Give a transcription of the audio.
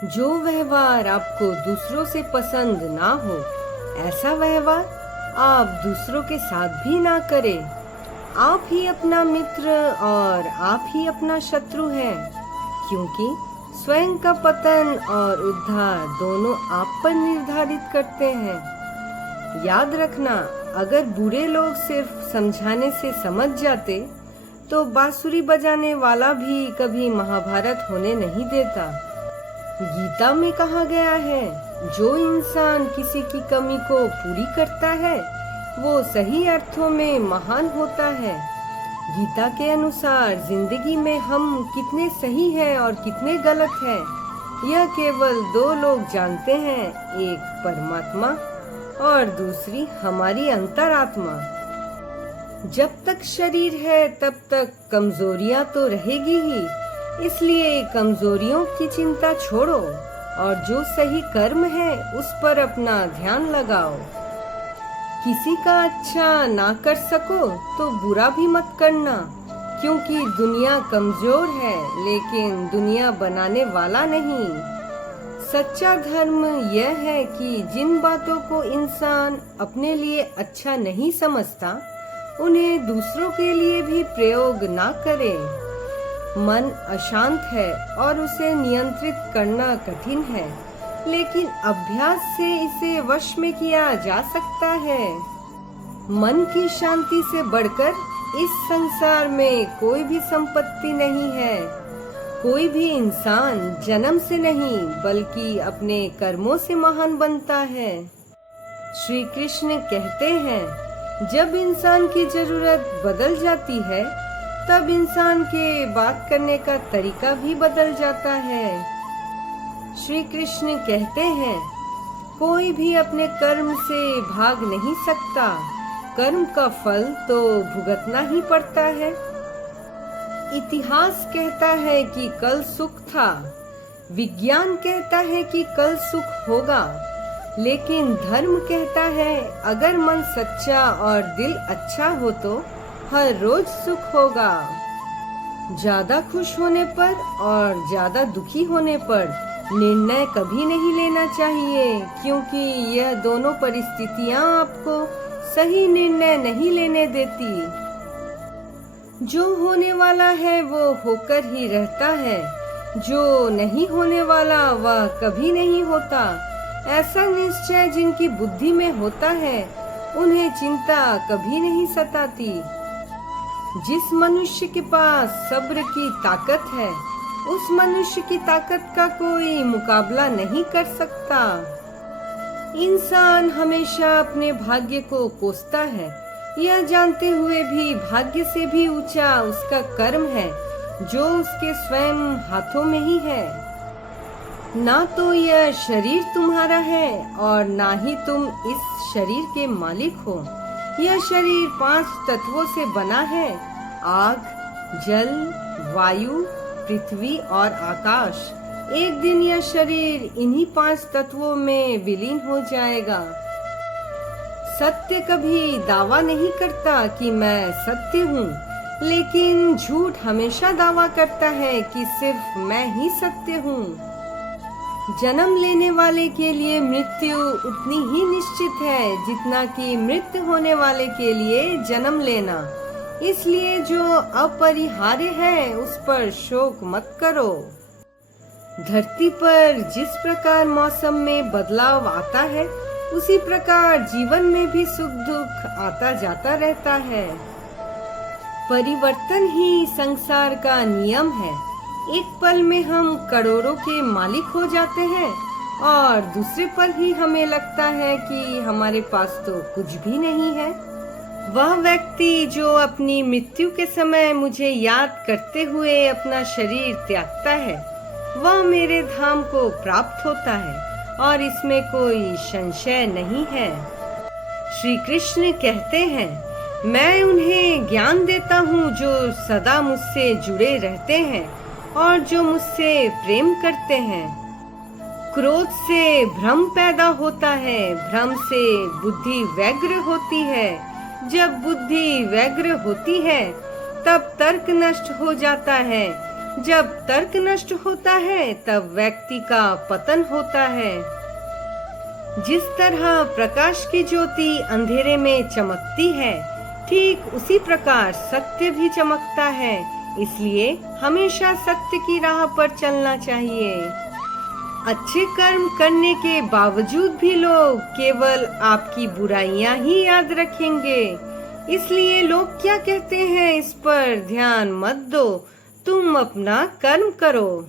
जो व्यवहार आपको दूसरों से पसंद ना हो, ऐसा व्यवहार आप दूसरों के साथ भी ना करें। आप ही अपना मित्र और आप ही अपना शत्रु हैं, क्योंकि स्वयं का पतन और उद्धार दोनों आप पर निर्धारित करते हैं। याद रखना, अगर बुरे लोग सिर्फ समझाने से समझ जाते, तो बांसुरी बजाने वाला भी कभी महाभारत होने नहीं देता। गीता में कहा गया है, जो इंसान किसी की कमी को पूरी करता है, वो सही अर्थों में महान होता है। गीता के अनुसार जिंदगी में हम कितने सही हैं और कितने गलत हैं, यह केवल दो लोग जानते हैं, एक परमात्मा और दूसरी हमारी अंतरात्मा। जब तक शरीर है तब तक कमजोरियां तो रहेगी ही, इसलिए कमजोरियों की चिंता छोड़ो और जो सही कर्म है उस पर अपना ध्यान लगाओ। किसी का अच्छा ना कर सको तो बुरा भी मत करना, क्योंकि दुनिया कमजोर है लेकिन दुनिया बनाने वाला नहीं। सच्चा धर्म यह है कि जिन बातों को इंसान अपने लिए अच्छा नहीं समझता, उन्हें दूसरों के लिए भी प्रयोग ना करे। मन अशांत है और उसे नियंत्रित करना कठिन है, लेकिन अभ्यास से इसे वश में किया जा सकता है। मन की शांति से बढ़कर इस संसार में कोई भी संपत्ति नहीं है। कोई भी इंसान जन्म से नहीं बल्कि अपने कर्मों से महान बनता है। श्री कृष्ण कहते हैं, जब इंसान की जरूरत बदल जाती है, तब इंसान के बात करने का तरीका भी बदल जाता है। श्री कृष्ण कहते हैं, कोई भी अपने कर्म से भाग नहीं सकता, कर्म का फल तो भुगतना ही पड़ता है। इतिहास कहता है कि कल सुख था, विज्ञान कहता है कि कल सुख होगा, लेकिन धर्म कहता है अगर मन सच्चा और दिल अच्छा हो तो हर रोज सुख होगा। ज्यादा खुश होने पर और ज्यादा दुखी होने पर निर्णय कभी नहीं लेना चाहिए, क्योंकि यह दोनों परिस्थितियां आपको सही निर्णय नहीं लेने देती। जो होने वाला है वो होकर ही रहता है, जो नहीं होने वाला वह कभी नहीं होता। ऐसा निश्चय जिनकी बुद्धि में होता है, उन्हें चिंता कभी नहीं सताती। जिस मनुष्य के पास सब्र की ताकत है, उस मनुष्य की ताकत का कोई मुकाबला नहीं कर सकता। इंसान हमेशा अपने भाग्य को कोसता है, यह जानते हुए भी भाग्य से भी ऊंचा उसका कर्म है, जो उसके स्वयं हाथों में ही है। ना तो यह शरीर तुम्हारा है और ना ही तुम इस शरीर के मालिक हो। यह शरीर 5 तत्वों से बना है, आग, जल, वायु, पृथ्वी और आकाश। एक दिन यह शरीर इन्हीं 5 तत्वों में विलीन हो जाएगा। सत्य कभी दावा नहीं करता कि मैं सत्य हूँ, लेकिन झूठ हमेशा दावा करता है कि सिर्फ मैं ही सत्य हूँ। जन्म लेने वाले के लिए मृत्यु उतनी ही निश्चित है जितना कि मृत होने वाले के लिए जन्म लेना। इसलिए जो अपरिहार्य है उस पर शोक मत करो। धरती पर जिस प्रकार मौसम में बदलाव आता है, उसी प्रकार जीवन में भी सुख दुख आता जाता रहता है। परिवर्तन ही संसार का नियम है। एक पल में हम करोड़ों के मालिक हो जाते हैं और दूसरे पल ही हमें लगता है कि हमारे पास तो कुछ भी नहीं है। वह व्यक्ति जो अपनी मृत्यु के समय मुझे याद करते हुए अपना शरीर त्यागता है, वह मेरे धाम को प्राप्त होता है और इसमें कोई संशय नहीं है। श्री कृष्ण कहते हैं, मैं उन्हें ज्ञान देता हूँ जो सदा मुझसे जुड़े रहते हैं और जो मुझसे प्रेम करते हैं। क्रोध से भ्रम पैदा होता है, भ्रम से बुद्धि व्यग्र होती है, जब बुद्धि व्यग्र होती है तब तर्क नष्ट हो जाता है जब तर्क नष्ट होता है तब व्यक्ति का पतन होता है। जिस तरह प्रकाश की ज्योति अंधेरे में चमकती है, ठीक उसी प्रकार सत्य भी चमकता है। इसलिए हमेशा सत्य की राह पर चलना चाहिए। अच्छे कर्म करने के बावजूद भी लोग केवल आपकी बुराइयां ही याद रखेंगे। इसलिए लोग क्या कहते हैं इस पर ध्यान मत दो, तुम अपना कर्म करो।